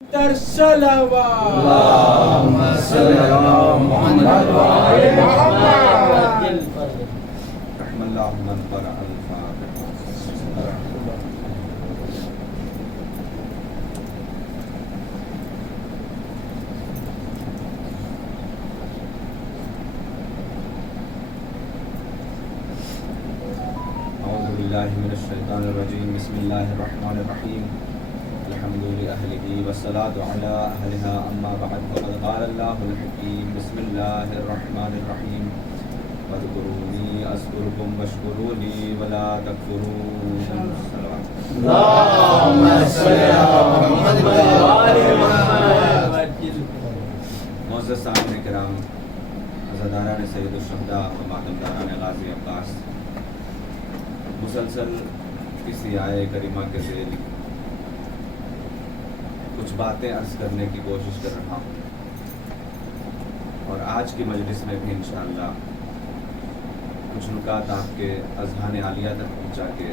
اللهم صل على محمد وعلى محمد. رحم الله من قرأ الفاتحة. أعوذ بالله من الشيطان الرجيم. بسم الله الرحمن الرحيم. الحمد لأهله والصلاة على أهلها. أما بعد فقد قال الله الحكيم. بسم الله الرحمن الرحيم. واذكروني أذكركم واشكروا لي ولا تكفرون. اللهم صل على محمد وعلى محمد. معزز سامعین کرام، عزاداران سید الشہداء و ماتمداران غازی عباس، مسلسل کسی آیے کریمہ کے ذیل کچھ باتیں عرض کرنے کی کوشش کر رہا ہوں، اور آج کی مجلس میں بھی انشاءاللہ کچھ نکات آپ کے اذہان عالیہ تک پہنچا کے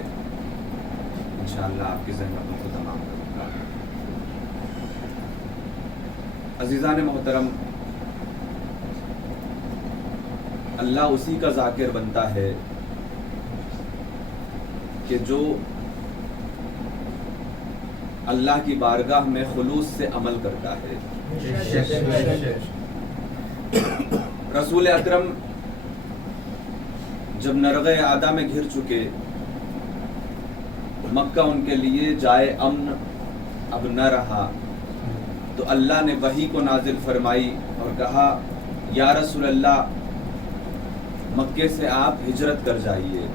انشاءاللہ آپ کی ذہنوں کو تمام کروں گا. عزیزان محترم، اللہ اسی کا ذاکر بنتا ہے کہ جو اللہ کی بارگاہ میں خلوص سے عمل کرتا ہے. رسول اکرم جب نرغ عادہ میں گھر چکے، مکہ ان کے لیے جائے امن اب نہ رہا، تو اللہ نے وحی کو نازل فرمائی اور کہا یا رسول اللہ، مکے سے آپ ہجرت کر جائیے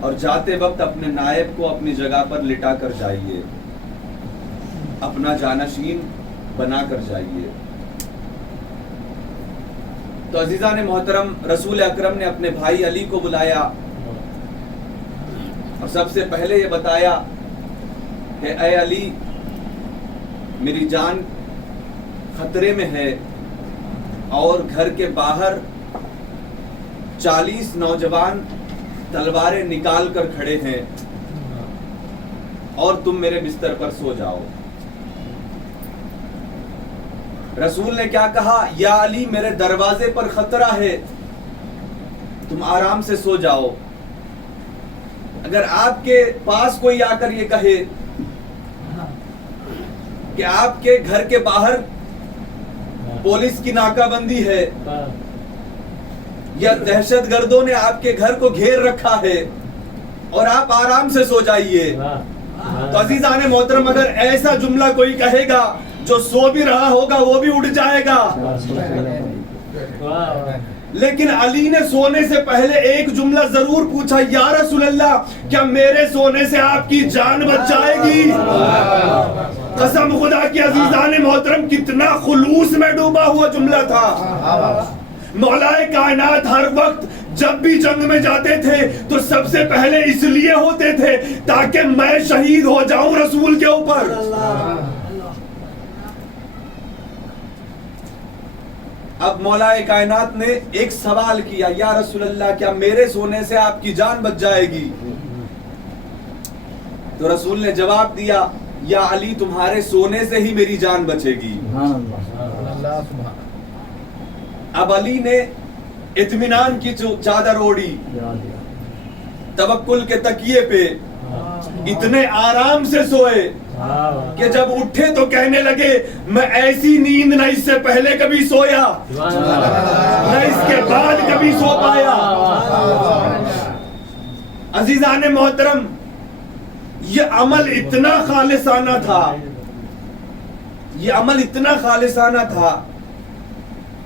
اور جاتے وقت اپنے نائب کو اپنی جگہ پر لٹا کر جائیے، اپنا جانشین بنا کر جائیے. تو عزیزان محترم، رسول اکرم نے اپنے بھائی علی کو بلایا اور سب سے پہلے یہ بتایا کہ اے علی، میری جان خطرے میں ہے اور گھر کے باہر 40 نوجوان تلواریں نکال کر کھڑے ہیں اور تم میرے بستر پر سو جاؤ. رسول نے کیا کہا؟ یا علی، میرے دروازے پر خطرہ ہے، تم آرام سے سو جاؤ. اگر آپ کے پاس کوئی آ کر یہ کہے کہ آپ کے گھر کے باہر پولیس کی ناکہ بندی ہے یا دہشت گردوں نے آپ کے گھر کو گھیر رکھا ہے اور آپ آرام سے سو جائیے، تو عزیزان محترم، اگر ایسا جملہ کوئی کہے گا، جو سو بھی رہا ہوگا وہ بھی اٹھ جائے گا. لیکن علی نے سونے سے پہلے ایک جملہ ضرور پوچھا، یا رسول اللہ، کیا میرے سونے سے آپ کی جان بچ جائے گی؟ قسم خدا کی عزیزان محترم، کتنا خلوص میں ڈوبا ہوا جملہ تھا. مولا کائنات ہر وقت جب بھی جنگ میں جاتے تھے تو سب سے پہلے اس لیے ہوتے تھے تاکہ میں شہید ہو جاؤں رسول کے اوپر. اب مولا کائنات نے ایک سوال کیا، یا رسول اللہ، کیا میرے سونے سے آپ کی جان بچ جائے گی؟ تو رسول نے جواب دیا، یا علی، تمہارے سونے سے ہی میری جان بچے گی. اب علی نے اطمینان کی چادر اوڑھی، توکل کے تکیے پہ اتنے آرام سے سوئے کہ جب اٹھے تو کہنے لگے، میں ایسی نیند نہ اس سے پہلے کبھی سویا، نہ اس کے بعد کبھی سو پایا. عزیزان محترم، یہ عمل اتنا خالصانہ تھا، یہ عمل اتنا خالصانہ تھا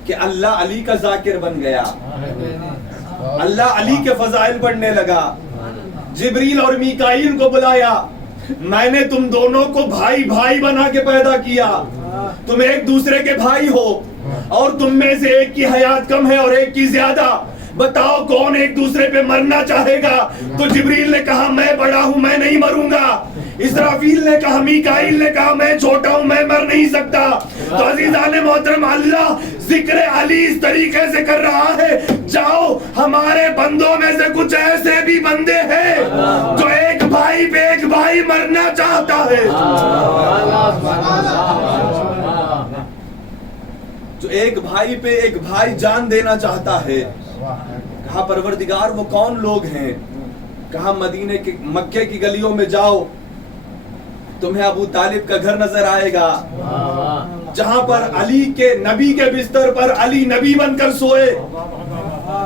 کہ اللہ علی کا ذاکر بن گیا. اللہ علی کے فضائل پڑھنے لگا. جبریل اور میکائیل کو بلایا، میں نے تم دونوں کو بھائی بھائی بنا کے پیدا کیا، تم ایک دوسرے کے بھائی ہو اور تم میں سے ایک کی حیات کم ہے اور ایک کی زیادہ، بتاؤ کون ایک دوسرے پہ مرنا چاہے گا؟ تو جبریل نے کہا میں بڑا ہوں، میں نہیں مروں گا. اسرافیل نے کہا، میکائیل نے کہا میں چھوٹا ہوں، میں مر نہیں سکتا. تو عزیزان محترم اللہ ذکر علی اس طریقے سے کر رہا ہے, جاؤ ہمارے بندوں میں سے کچھ ایسے بھی بندے ہیں جو ایک بھائی پہ ایک بھائی مرنا چاہتا ہے, جو ایک بھائی پہ ایک بھائی جان دینا چاہتا ہے. کہا پروردگار وہ کون لوگ ہیں؟ کہا مدینے کی مکے کی گلیوں میں جاؤ, تمہیں ابو طالب کا گھر نظر آئے گا, جہاں پر علی کے نبی کے بستر پر علی نبی بن کر سوئے,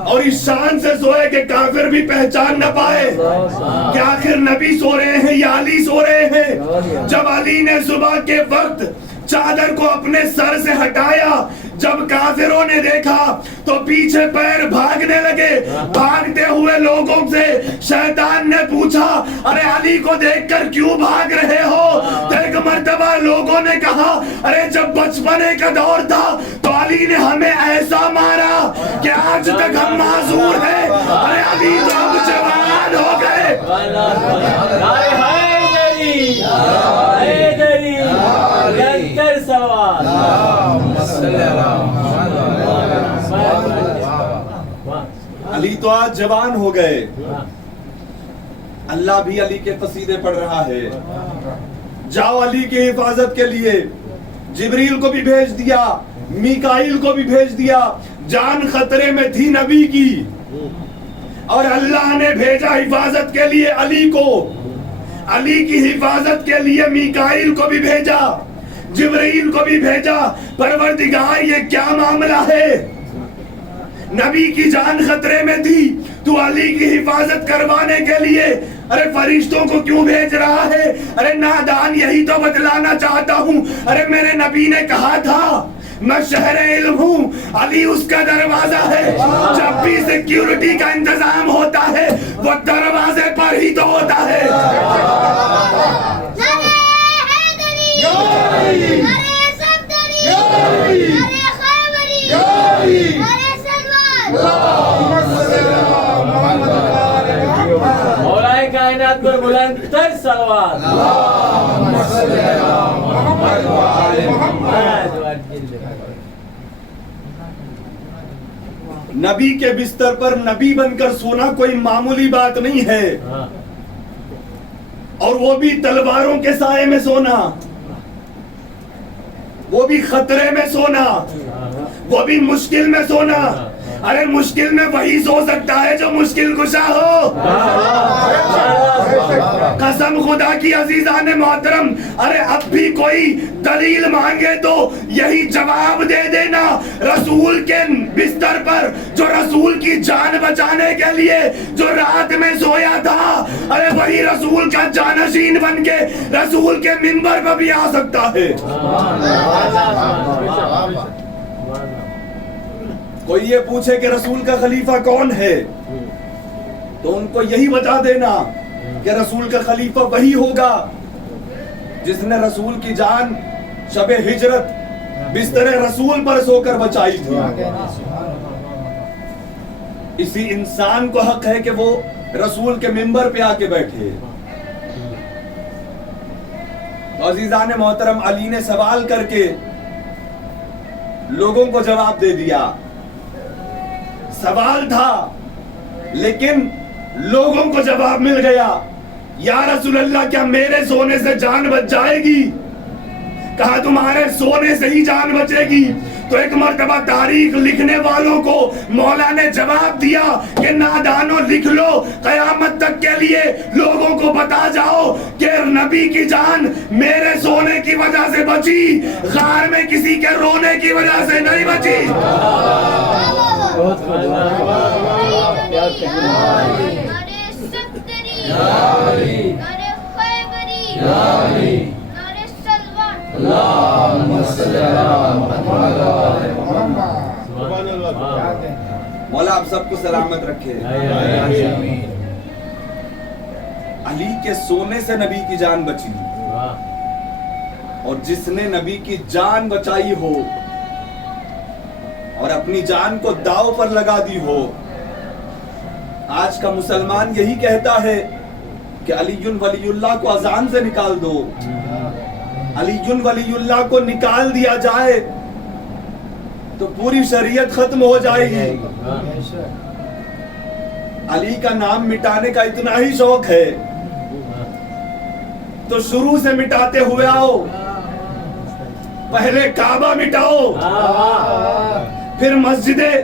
اور اس شان سے سوئے کہ کافر بھی پہچان نہ پائے کہ آخر نبی سو رہے ہیں یا علی سو رہے ہیں. جب علی نے صبح کے وقت چادر کو اپنے سر سے ہٹایا, جب کافروں نے دیکھا تو پیچھے پیر بھاگنے لگے. بھاگتے ہوئے لوگوں سے شیطان نے پوچھا, ارے علی کو دیکھ کر کیوں بھاگ رہے ہو؟ تو ایک مرتبہ لوگوں نے کہا, ارے جب بچپنے کا دور تھا تو علی نے ہمیں ایسا مارا کہ آج تک ہم معذور ہیں. ارے علی تو اب جوان ہو گئے. علی تو آج جوان ہو گئے. اللہ بھی علی کے قصیدے پڑھ رہا ہے. جاؤ علی کی حفاظت کے لیے. جبریل کو بھی بھیج دیا, میکائیل کو بھی بھیج دیا. جان خطرے میں تھی نبی کی, اور اللہ نے بھیجا حفاظت کے لیے علی کو. علی کی حفاظت کے لیے میکائیل کو بھی بھیجا, جبرائیل کو بھی بھیجا. پروردگار یہ کیا معاملہ ہے؟ نبی کی جان خطرے میں تھی, تو علی کی حفاظت کروانے کے لیے ارے فرشتوں کو کیوں بھیج رہا ہے؟ ارے نادان یہی تو بتلانا چاہتا ہوں. ارے میرے نبی نے کہا تھا میں شہر علم ہوں, علی اس کا دروازہ ہے. جب بھی سیکیورٹی کا انتظام ہوتا ہے وہ دروازے پر ہی تو ہوتا ہے. مولا کائنات پر بلند تر صلوات. نبی کے بستر پر نبی بن کر سونا کوئی معمولی بات نہیں ہے, اور وہ بھی تلواروں کے سائے میں سونا, وہ بھی خطرے میں سونا, وہ بھی مشکل میں سونا. ارے مشکل میں وہی سو سکتا ہے جو مشکل کشا ہو. قسم خدا کی عزیزان محترم, ارے اب بھی کوئی دلیل مانگے تو یہی جواب دے دینا. رسول کے بستر پر جو رسول کی جان بچانے کے لیے جو رات میں سویا تھا, ارے وہی رسول کا جانشین بن کے رسول کے منبر پر بھی آ سکتا ہے. کوئی یہ پوچھے کہ رسول کا خلیفہ کون ہے, تو ان کو یہی بتا دینا کہ رسول کا خلیفہ وہی ہوگا جس نے رسول کی جان شب ہجرت بستر رسول پر سو کر بچائی تھی. اسی انسان کو حق ہے کہ وہ رسول کے منبر پہ آ کے بیٹھے. تو عزیزان محترم, علی نے سوال کر کے لوگوں کو جواب دے دیا. سوال تھا لیکن لوگوں کو جواب مل گیا. یا رسول اللہ کیا میرے سونے سے جان بچ جائے گی؟ کہا تمہارے سونے سے ہی جان بچے گی. تو ایک مرتبہ تاریخ لکھنے والوں کو مولا نے جواب دیا کہ نادانوں لکھ لو, قیامت تک کے لیے لوگوں کو بتا جاؤ کہ نبی کی جان میرے سونے کی وجہ سے بچی, غار میں کسی کے رونے کی وجہ سے نہیں بچی. مولا آپ سب کو سلامت رکھے. علی کے سونے سے نبی کی جان بچی, اور جس نے نبی کی جان بچائی ہو اور اپنی جان کو داؤ پر لگا دی ہو, آج کا مسلمان یہی کہتا ہے کہ علی ولی اللہ کو اذان سے نکال دو, علی ولی اللہ کو نکال دیا جائے تو پوری شریعت ختم ہو جائے گی. علی کا نام مٹانے کا اتنا ہی شوق ہے تو شروع سے مٹاتے ہوئے آؤ. پہلے کعبہ مٹاؤ پھر مسجدیں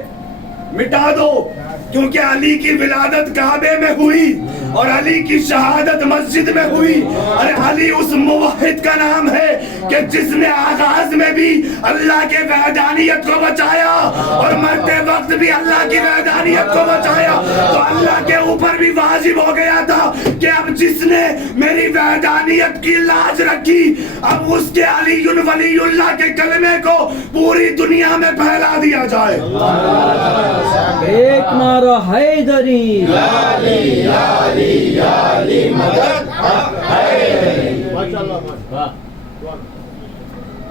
مٹا دو, کیونکہ علی کی ولادت کعبے میں ہوئی اور علی کی شہادت مسجد میں ہوئی. ارے علی اس موحد کا نام ہے کہ جس نے آغاز میں بھی اللہ کے وحدانیت کو بچایا اور مرتے وقت بھی اللہ کی وحدانیت کو بچایا. تو اللہ کے اوپر بھی واجب ہو گیا تھا کہ اب جس نے میری وحدانیت کی لاج رکھی اب اس کے علی ولی اللہ کے کلمے کو پوری دنیا میں پھیلا دیا جائے. ایک نعرہ حیدری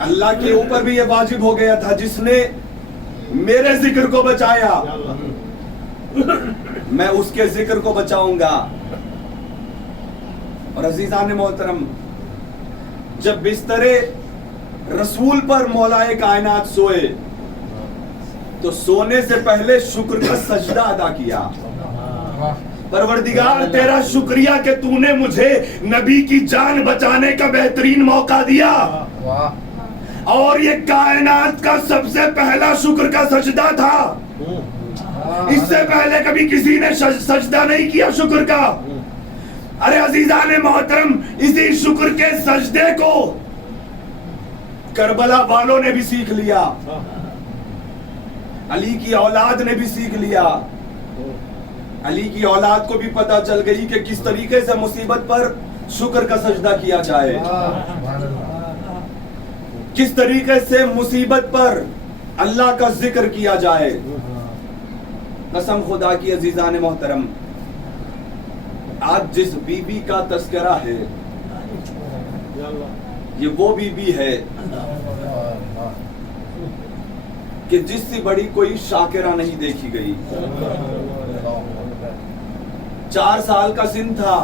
اللہ کے اوپر بھی یہ واجب ہو گیا تھا جس نے میرے ذکر کو بچایا میں اس کے ذکر کو بچاؤں گا. اور عزیزان محترم, جب بستر رسول پر مولا کائنات سوئے تو سونے سے پہلے شکر کا سجدہ ادا کیا. پروردگار تیرا شکریہ کہ تو نے مجھے نبی کی جان بچانے کا بہترین موقع دیا, اور یہ کائنات کا سب سے پہلا شکر کا سجدہ تھا. اس سے پہلے کبھی کسی نے سجدہ نہیں کیا شکر کا. ارے عزیزان محترم, اسی شکر کے سجدے کو کربلا والوں نے بھی سیکھ لیا, علی کی اولاد نے بھی سیکھ لیا. علی کی اولاد کو بھی پتہ چل گئی کہ کس طریقے سے مصیبت پر شکر کا سجدہ کیا جائے, کس طریقے سے مصیبت پر اللہ کا ذکر کیا جائے. قسم خدا کی عزیزان محترم, آج جس بی بی کا تذکرہ ہے یہ وہ بی بی ہے کہ جس سے بڑی کوئی شاکرہ نہیں دیکھی گئی. 4 سال کا سن تھا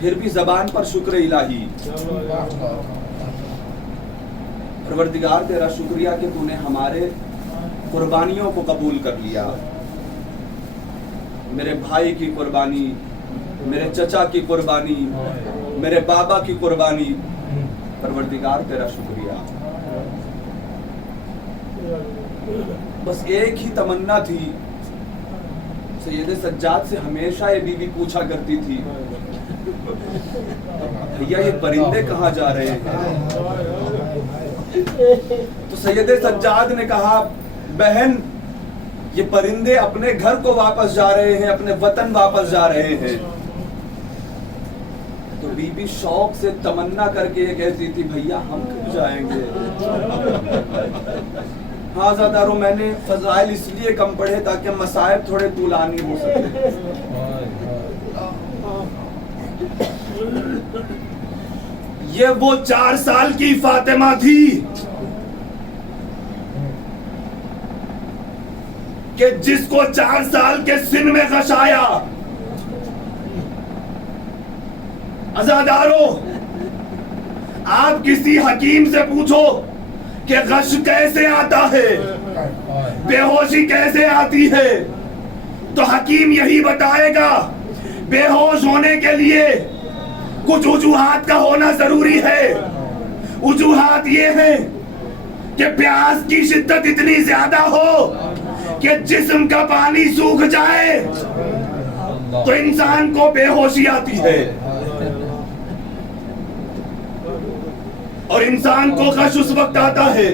پھر بھی زبان پر شکر الہی. پروردگار تیرا شکریہ کہ تو نے ہمارے قربانیوں کو قبول کر لیا. میرے بھائی کی قربانی, میرے چچا کی قربانی, میرے بابا کی قربانی, پروردگار تیرا شکریہ. بس ایک ہی تمنا تھی, سید سجاد سے ہمیشہ یہ بی بی پوچھا کرتی تھی بھیا یہ پرندے کہاں جا رہے ہیں؟ تو سید سجاد نے کہا بہن یہ پرندے اپنے گھر کو واپس جا رہے ہیں, اپنے وطن واپس جا رہے ہیں. تو بی بی شوق سے تمنا کر کے یہ کہتی تھی بھیا ہم کب جائیں گے؟ ہاں زادارو, میں نے فضائل اس لیے کم پڑھے تاکہ مصائب تھوڑے طولانی ہو سکے. یہ وہ 4 سال کی فاطمہ تھی کہ جس کو 4 سال کے سن میں غش آیا. عزادارو, آپ کسی حکیم سے پوچھو کہ غش کیسے آتا ہے, بے ہوشی کیسے آتی ہے, تو حکیم یہی بتائے گا بے ہوش ہونے کے لیے کچھ وجوہات کا ہونا ضروری ہے. وجوہات یہ ہیں کہ پیاس کی شدت اتنی زیادہ ہو کہ جسم کا پانی سوکھ جائے تو انسان کو بے ہوشی آتی ہے, اور انسان کو غش اس وقت آتا ہے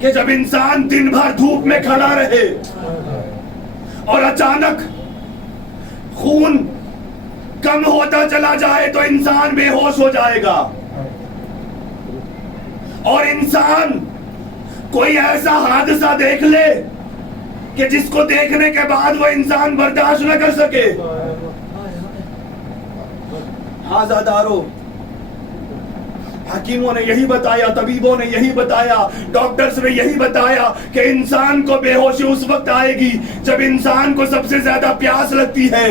کہ جب انسان دن بھر دھوپ میں کھڑا رہے اور اچانک خون کم ہوتا چلا جائے تو انسان بے ہوش ہو جائے گا. اور انسان کوئی ایسا حادثہ دیکھ لے کہ جس کو دیکھنے کے بعد وہ انسان برداشت نہ کر سکے. ہاں زادارو, حکیموں نے یہی بتایا, طبیبوں نے یہی بتایا, ڈاکٹرز نے یہی بتایا کہ انسان کو بے ہوشی اس وقت آئے گی جب انسان کو سب سے زیادہ پیاس لگتی ہے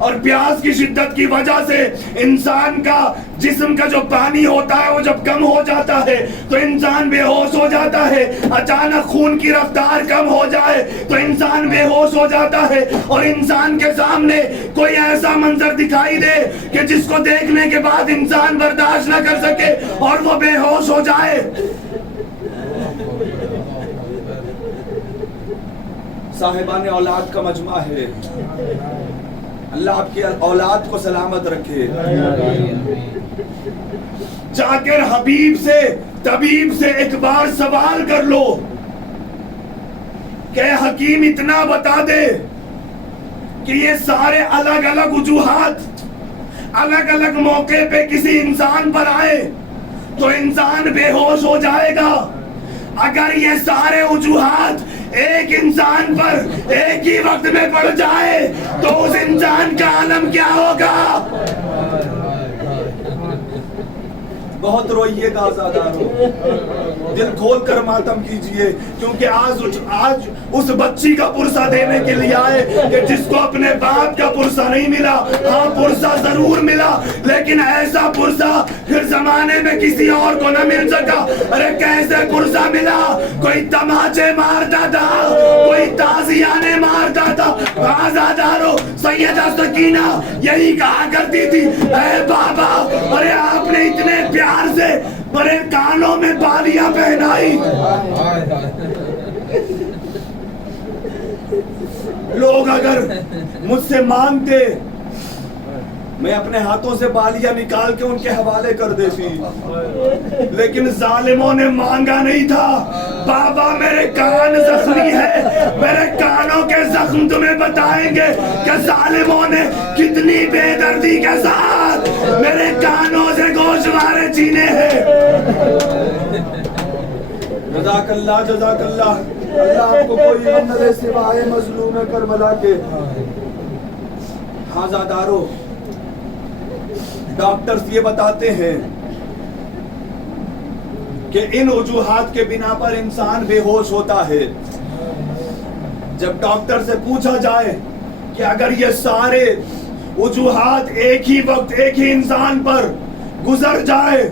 اور پیاس کی شدت کی وجہ سے انسان کا جسم کا جو پانی ہوتا ہے وہ جب کم ہو جاتا ہے تو انسان بے ہوش ہو جاتا ہے. اچانک خون کی رفتار کم ہو جائے تو انسان بے ہوش ہو جاتا ہے, اور انسان کے سامنے کوئی ایسا منظر دکھائی دے کہ جس کو دیکھنے کے بعد انسان برداشت نہ کر سکے اور وہ بے ہوش ہو جائے. صاحبان اولاد کا مجمع ہے. اللہ آپ کی اولاد کو سلامت رکھے. جا کر حبیب سے طبیب سے ایک بار سوال کر لو کہ حکیم اتنا بتا دے کہ یہ سارے الگ الگ وجوہات الگ الگ موقع پہ کسی انسان پر آئے تو انسان بے ہوش ہو جائے گا. اگر یہ سارے وجوہات ایک انسان پر ایک ہی وقت میں پڑ جائے تو اس انسان کا عالم کیا ہوگا؟ بہت روئیے گا آزادارو, دل کھول کر ماتم کیجئے, کیونکہ آج اس بچی کا پرسہ دینے کے لیے آئے کہ جس کو اپنے باپ کا پرسہ نہیں ملا. ہاں پرسہ ضرور ملا, لیکن ایسا پرسہ پھر زمانے میں کسی اور کو نہ مل سکا. ارے کیسے پرسہ ملا؟ کوئی تماچے مارتا تھا, کوئی تازیانے مارتا تھا. آزادارو, سیدہ سکینہ یہی کہا کرتی تھی, اے بابا ارے آپ نے اتنے پیار سے بڑے کانوں میں بالیاں پہنائی. لوگ اگر مجھ سے مانگتے میں اپنے ہاتھوں سے بالیاں نکال کے ان کے حوالے کر دیتی, لیکن ظالموں نے مانگا نہیں تھا. بابا میرے کان زخمی ہے, میرے کانوں کے زخم تمہیں بتائیں گے کہ ظالموں نے کتنی بے دردی کے ساتھ میرے کانوں سے گوشوارے چینے ہیں. جزاک اللہ, جزاک اللہ. اللہ آپ کو کوئی غم نہ دے سوائے مظلوم کربلا کے. ہاں زادارو, ڈاکٹرز یہ بتاتے ہیں کہ ان وجوہات کے بنا پر انسان بے ہوش ہوتا ہے. جب ڈاکٹر سے پوچھا جائے کہ اگر یہ سارے وجوہات ایک ہی وقت ایک ہی انسان پر گزر جائے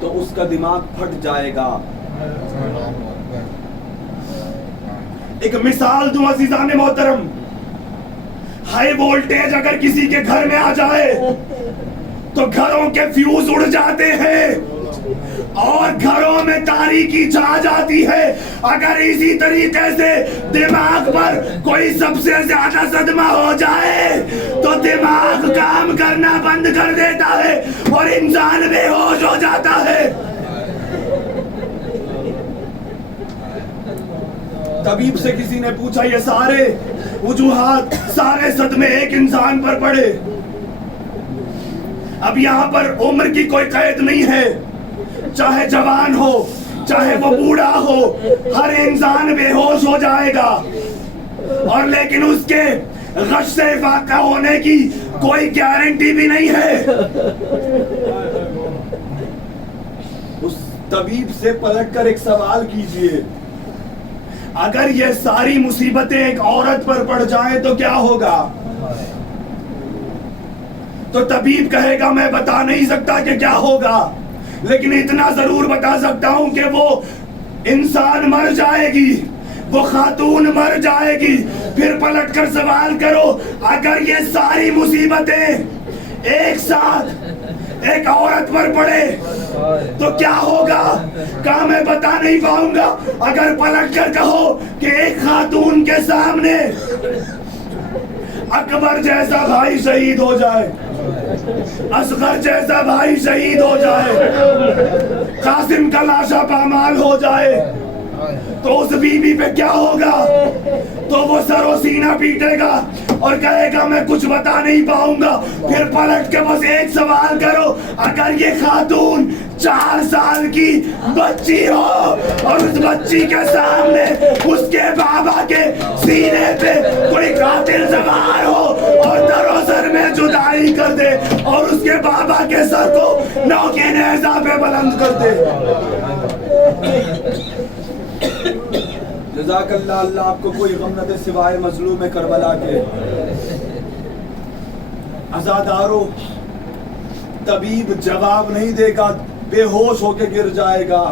تو اس کا دماغ پھٹ جائے گا. ایک مثال دوں عزیزان محترم, ہائی وولٹیج اگر کسی کے گھر میں آ جائے تو گھروں کے فیوز اڑ جاتے ہیں اور گھروں میں تاریکی چھا جاتی ہے. اگر اسی طریقے سے دماغ پر کوئی سب سے زیادہ صدمہ ہو جائے تو دماغ کام کرنا بند کر دیتا ہے اور انسان بے ہوش ہو جاتا ہے. طبیب سے کسی نے پوچھا یہ سارے وجوہات سارے صدمے ایک انسان پر پڑے, اب یہاں پر عمر کی کوئی قید نہیں ہے, چاہے جوان ہو چاہے وہ بوڑھا ہو, ہر انسان بے ہوش ہو جائے گا, اور لیکن اس کے غش سے فاقہ ہونے کی کوئی گارنٹی بھی نہیں ہے. اس طبیب سے پلٹ کر ایک سوال کیجئے, اگر یہ ساری مصیبتیں ایک عورت پر پڑ جائیں تو کیا ہوگا؟ تو طبیب کہے گا میں بتا نہیں سکتا کہ کیا ہوگا, لیکن اتنا ضرور بتا سکتا ہوں کہ وہ انسان مر جائے گی, وہ خاتون مر جائے گی. پھر پلٹ کر سوال کرو, اگر یہ ساری مصیبتیں ایک ساتھ ایک عورت پر پڑے تو کیا ہوگا؟ کہا میں بتا نہیں پاؤں گا. اگر پلٹ کر کہو کہ ایک خاتون کے سامنے اکبر جیسا بھائی شہید ہو جائے, اصغر جیسا بھائی شہید ہو جائے, قاسم کا لاشا پامال ہو جائے تو اس بی بی پہ کیا ہوگا؟ تو وہ سر و سینہ پیٹے گا اور کہے گا میں کچھ بتا نہیں پاؤں گا. پھر پلٹ کے بس ایک سوال کرو, اگر یہ خاتون 4 سال کی بچی ہو اور اس بچی کے سامنے اس کے بابا کے سینے پہ کوئی قاتل سوار ہو اور در و سر میں جدائی کر دے اور اس کے بابا کے سر کو نوکے نیزہ پہ بلند کر دے. جزاک اللہ، اللہ آپ کو کوئی غم نہ دے سوائے مظلوم کربلا کے۔ عزادارو، طبیب جواب نہیں دے گا، بے ہوش ہو کے گر جائے گا،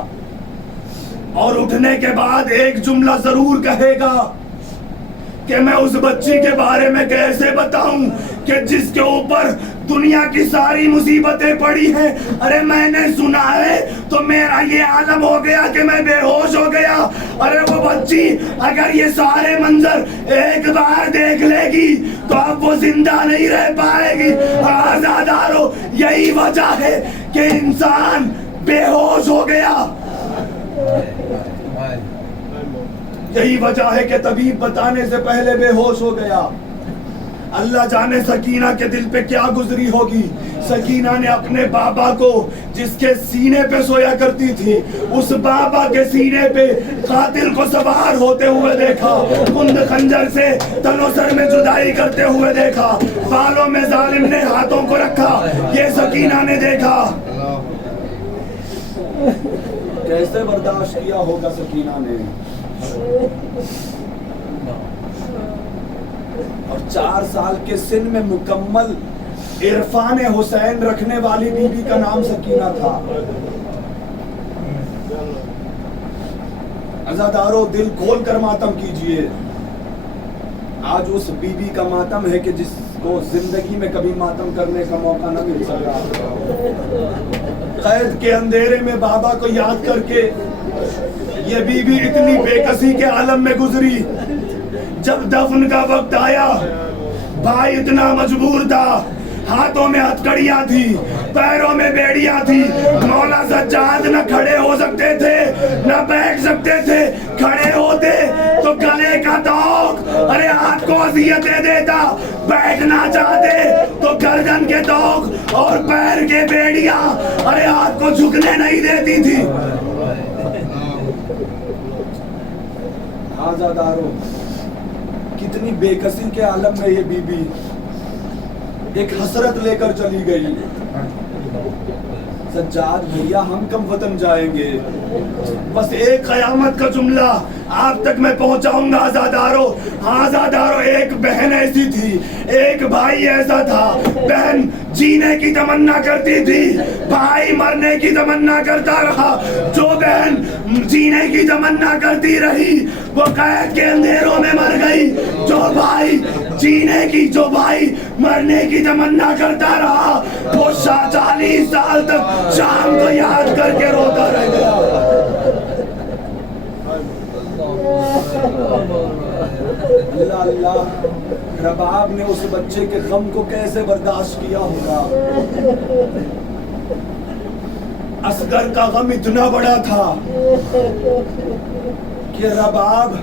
اور اٹھنے کے بعد ایک جملہ ضرور کہے گا کہ میں اس بچی کے بارے میں کیسے بتاؤں کہ جس کے اوپر دنیا کی ساری مصیبتیں پڑی ہیں۔ ارے میں نے سنا ہے تو میرا یہ عالم ہو گیا کہ میں بے ہوش ہو گیا۔ ارے وہ بچی اگر یہ سارے منظر ایک بار دیکھ لے گی تو اب وہ زندہ نہیں رہ پائے گی۔ آزادارو، یہی وجہ ہے کہ انسان بے ہوش ہو گیا، یہی وجہ ہے کہ طبیب بتانے سے پہلے بے ہوش ہو گیا۔ اللہ جانے سکینہ کے دل پہ کیا گزری ہوگی۔ سکینہ نے اپنے بابا کو جس کے سینے پہ سویا کرتی تھی، اس بابا کے سینے پہ قاتل کو سوار ہوتے ہوئے دیکھا، کند خنجر سے تن و سر میں جدائی کرتے ہوئے دیکھا، بالوں میں ظالم نے ہاتھوں کو رکھا، یہ سکینہ نے دیکھا۔ کیسے برداشت کیا ہوگا سکینہ نے؟ اور 4 سال کے سن میں مکمل عرفان حسین رکھنے والی بی بی کا نام سکینہ تھا۔ عزادارو، دل کھول کر ماتم کیجئے۔ آج اس بی بی کا ماتم ہے کہ جس کو زندگی میں کبھی ماتم کرنے کا موقع نہ مل سکا۔ قید کے اندھیرے میں بابا کو یاد کر کے یہ بی بی اتنی بے کسی کے عالم میں گزری۔ جب دفن کا وقت آیا، بھائی اتنا مجبور تھا، ہاتھوں میں ہتھکڑیاں تھی، پیروں میں بیڑیاں تھی۔ مولا سجاد نہ کھڑے ہو سکتے تھے نہ بیٹھ سکتے تھے، کھڑے ہوتے تو گلے کا دوک، ارے ہاتھ کو اذیتیں دیتا، بیٹھنا چاہتے تو گردن کے دوک اور پیر کے بیڑیاں، ارے ہاتھ کو جھکنے نہیں دیتی تھی۔ آزادارو، کتنی بے کسی کے عالم میں یہ بی بی ایک حسرت لے کر چلی گئی۔ سجاد بھیا، ہم کم وطن جائیں گے؟ بس ایک قیامت کا جملہ آپ تک میں پہنچاؤں گا آزادارو۔ آزادارو، ایک بہن ایسی تھی، ایک بھائی ایسا تھا۔ بہن جینے کی تمنا کرتی تھی، بھائی مرنے کی تمنا کرتا رہا۔ جو بہن جینے کی تمنا کرتی رہی وہ قید کے اندھیروں میں مر گئی۔ جو بھائی جو بھائی مرنے کی تمنا کرتا رہا وہ 40 سال تک شام کو یاد کر کے روتا رہ گیا۔ اللہ اللہ، رباب نے اس بچے کے غم کو کیسے برداشت کیا ہوگا۔ اصغر کا غم اتنا بڑا تھا کہ رباب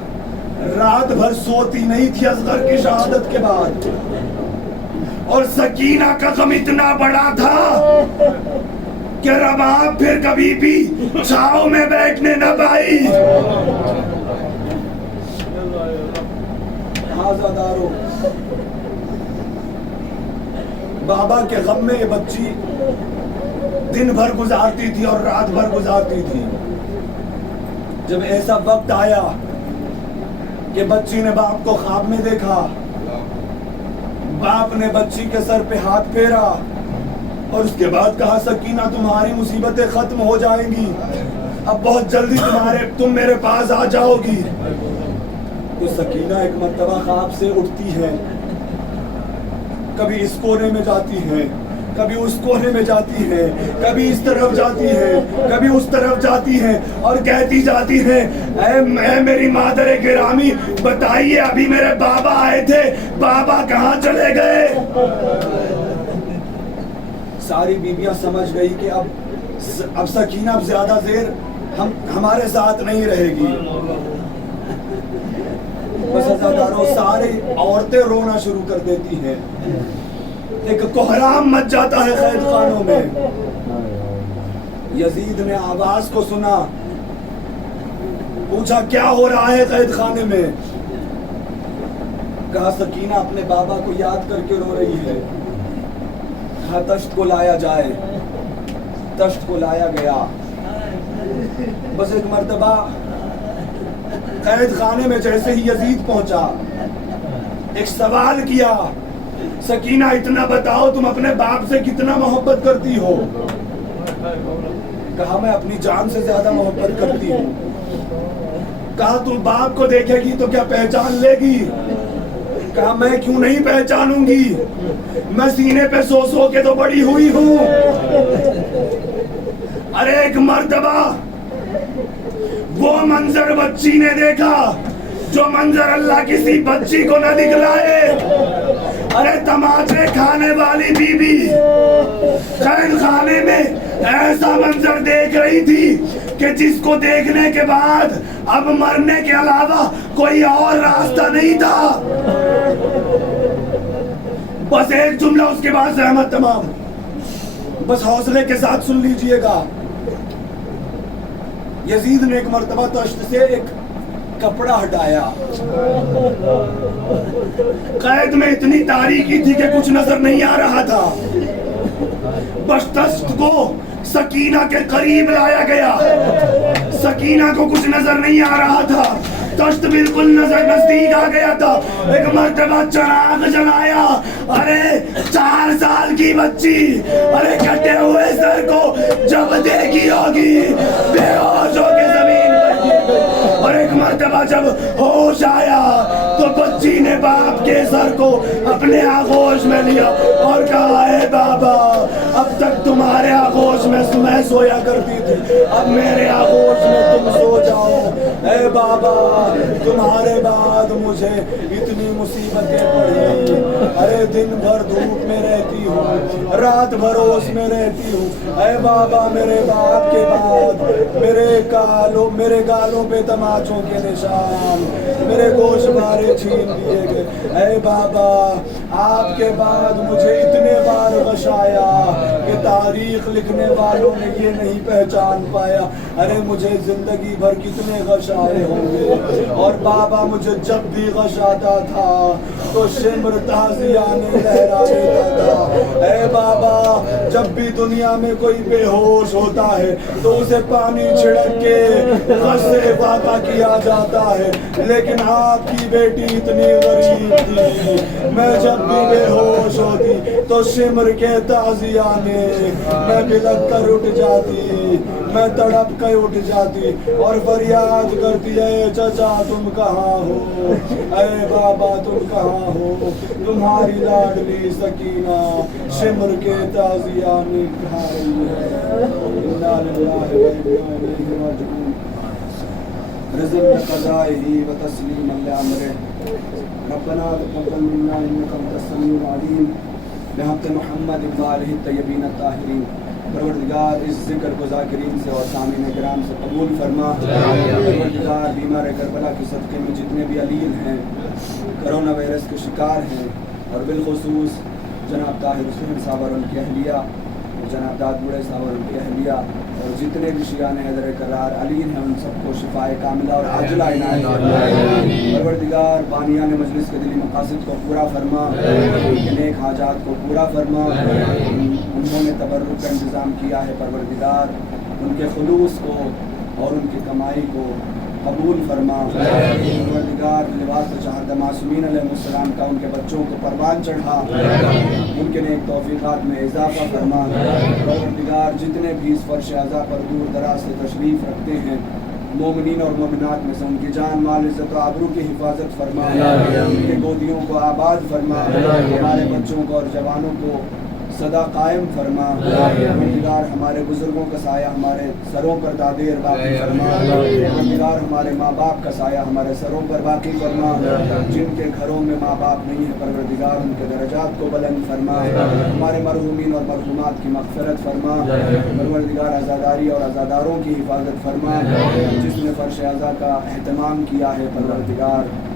رات بھر سوتی نہیں تھی اصغر کی شہادت کے بعد، اور سکینہ کا غم اتنا بڑا تھا کہ رباب پھر کبھی بھی چھاؤں میں بیٹھنے نہ پائی۔ آزادارو، بابا کے غم میں یہ بچی دن بھر گزارتی تھی اور رات بھر گزارتی تھی۔ جب ایسا وقت آیا کہ بچی نے باپ کو خواب میں دیکھا، باپ نے بچی کے سر پہ ہاتھ پھیرا اور اس کے بعد کہا، سکینہ تمہاری مصیبتیں ختم ہو جائیں گی، اب بہت جلدی تم میرے پاس آ جاؤ گی۔ تو سکینہ ایک مرتبہ خواب سے اٹھتی ہے، کبھی اس کونے میں جاتی ہے، کبھی اس کونے میں جاتی ہے، کبھی اس طرف جاتی ہے، کبھی اس طرف جاتی ہے، اور کہتی جاتی ہے، اے میری مادر گرامی، بتائیے ابھی میرے بابا آئے تھے، بابا کہاں چلے گئے؟ ساری بیویاں سمجھ گئی کہ اب سکینہ اب زیادہ دیر ہمارے ساتھ نہیں رہے گی۔ بس عزادارو، ساری عورتیں رونا شروع کر دیتی ہیں، ایک کوہرام مچ جاتا ہے قید خانوں میں۔ یزید نے آواز کو سنا، پوچھا کیا ہو رہا ہے قید خانے میں؟ کہا سکینہ اپنے بابا کو یاد کر کے رو رہی ہے۔ کہا تشت کو لایا جائے۔ تشت کو لایا گیا۔ بس ایک مرتبہ قید خانے میں جیسے ہی یزید پہنچا ایک سوال کیا، سکینہ اتنا بتاؤ تم اپنے باپ سے کتنا محبت کرتی ہو؟ کہا میں اپنی جان سے زیادہ محبت کرتی ہوں۔ کہا تم باپ کو دیکھے گی تو کیا پہچان لے گی؟ کہا میں کیوں نہیں پہچانوں گی، میں سینے پہ سو سو کے تو بڑی ہوئی ہوں۔ ارے ایک مرتبہ وہ منظر بچی نے دیکھا جو منظر اللہ کسی بچی کو نہ دکھلائے۔ ارے تماچے کھانے والی بی بی قید خانے میں ایسا منظر دیکھ رہی تھی کہ جس کو دیکھنے کے بعد اب مرنے کے علاوہ کوئی اور راستہ نہیں تھا۔ بس ایک جملہ اس کے بعد زحمت تمام، بس حوصلے کے ساتھ سن لیجئے گا۔ یزید نے ایک مرتبہ تشت سے ایک کپڑا ہٹایا، قید میں اتنی تاریکی تھی کہ کچھ نظر نہیں آ رہا تھا، بس تشت کو سکینہ کے قریب لایا گیا، سکینہ کو کچھ نظر نہیں آ رہا تھا، تشت بالکل نزدیک آ گیا تھا۔ ایک مرتبہ چراغ جلایا، ارے 4 سال کی بچی ارے کٹے ہوئے سر کو جب دیکھی ہوگی بے ہوش ہو کے زمین پر گر گئی۔ اور ایک مرتبہ جب ہوش آیا تو بچی نے باپ کے سر کو اپنے آغوش میں لیا اور کہا اے بابا اب تک تمہارے آغوش میں میں سویا کرتی تھی، اب میرے آغوش میں تم سو جاؤ۔ اے بابا تمہارے بعد مجھے اتنی مصیبتیں پڑی، ارے دن بھر دھوپ میں رہتی ہوں، رات بھر اوس میں رہتی ہوں۔ اے بابا میرے باپ کے بعد میرے گالوں پہ تماچوں کے نشان، میرے گوشت بارے چھین لیے گئے۔ اے بابا آپ کے بعد مجھے اتنے بار غشایا کہ تاریخ لکھنے والوں نے یہ نہیں پہچان پایا، ارے مجھے زندگی بھر کتنے غشائے ہوں گے۔ اور بابا مجھے جب بھی غشاتا تھا تو شمر تازیانے لہرا دیتا تھا۔ اے بابا جب بھی دنیا میں کوئی بے ہوش ہوتا ہے تو اسے پانی چھڑک کے غش سے واقع کیا جاتا ہے، لیکن آپ کی بیٹی اتنی غریب تھی، میں جب بھی بے ہوش ہوتی تو شمر کے تازیانے میں بلک کر اٹھ جاتی، میں تڑپ کر اٹھ جاتی اور فریاد کرتی اے چچا تم کہاں ہو، اے بابا تم کہاں ہو، تمہاری لاڈلی سکینہ شمر کے تازیانے کھا رہی ہے۔ انا للہ و انا الیہ راجعون۔ رضا بقضائہ و تسلیما لامرہ، ربنا تقبل منا انک انت السمیع العلیم، بحق محمد وآلہ الطیبین الطاہرین۔ پروردگار اس ذکر کو ذاکرین سے اور سامعین کرام سے قبول فرما۔ پروردگار بیمار کربلا کے صدقے میں جتنے بھی علیل ہیں، کرونا وائرس کے شکار ہیں، اور بالخصوص جناب طاہر حسین صاحب اور ان کی اہلیہ، اور جناب داد بوڑھے صاحب اور ان کی اہلیہ، اور جتنے بھی شیعان حیدر کرار علیل ہیں ان سب کو شفائے کاملہ اور عاجلہ عنایت فرما۔ پروردگار بانیان مجلس کے دلی مقاصد کو پورا فرما، ان کے نیک حاجات کو پورا فرما۔ انہوں نے تبرک کا انتظام کیا ہے، پروردگار ان کے خلوص کو اور ان کی کمائی کو قبول فرما۔ پروردگار لباس شہادہ معصومین علیہ السلام کا ان کے بچوں کو پروان چڑھا، ان کے نیک توفیقات میں اضافہ فرما۔ پروردگار جتنے بھی اس فرش عزا پر دور دراز سے تشریف رکھتے ہیں، مومنین اور مومنات میں سے ان کی جان مال عزت و آبرو کی حفاظت فرما، ان کے گودیوں کو آباد فرما، ہمارے بچوں کو اور جوانوں کو صدا قائم فرما۔ پروردگار ہمارے بزرگوں کا سایہ ہمارے سروں پر دادیر باقی فرما۔ پروردگار ہمارے ماں باپ کا سایہ ہمارے سروں پر باقی فرما۔ جن کے گھروں میں ماں باپ نہیں ہے پروردگار ان کے درجات کو بلند فرما۔ ہمارے مرحومین اور مرحومات کی مغفرت فرما۔ پروردگار عزاداری اور عزاداروں کی حفاظت فرما۔ جس نے فرش عزا کا اہتمام کیا ہے پروردگار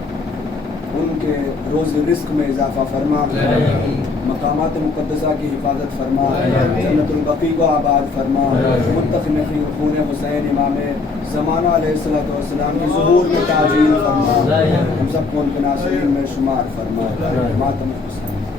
ان کے روز رزق میں اضافہ فرما، مقامات مقدسہ کی حفاظت فرما، جنت البقیع کو آباد فرما، متقن فی خون حسین امام زمانہ علیہ السلام کی ظہور میں تعجیل فرما، ہم سب کو ان کے ناصرین میں شمار فرما۔ ماتم حسین۔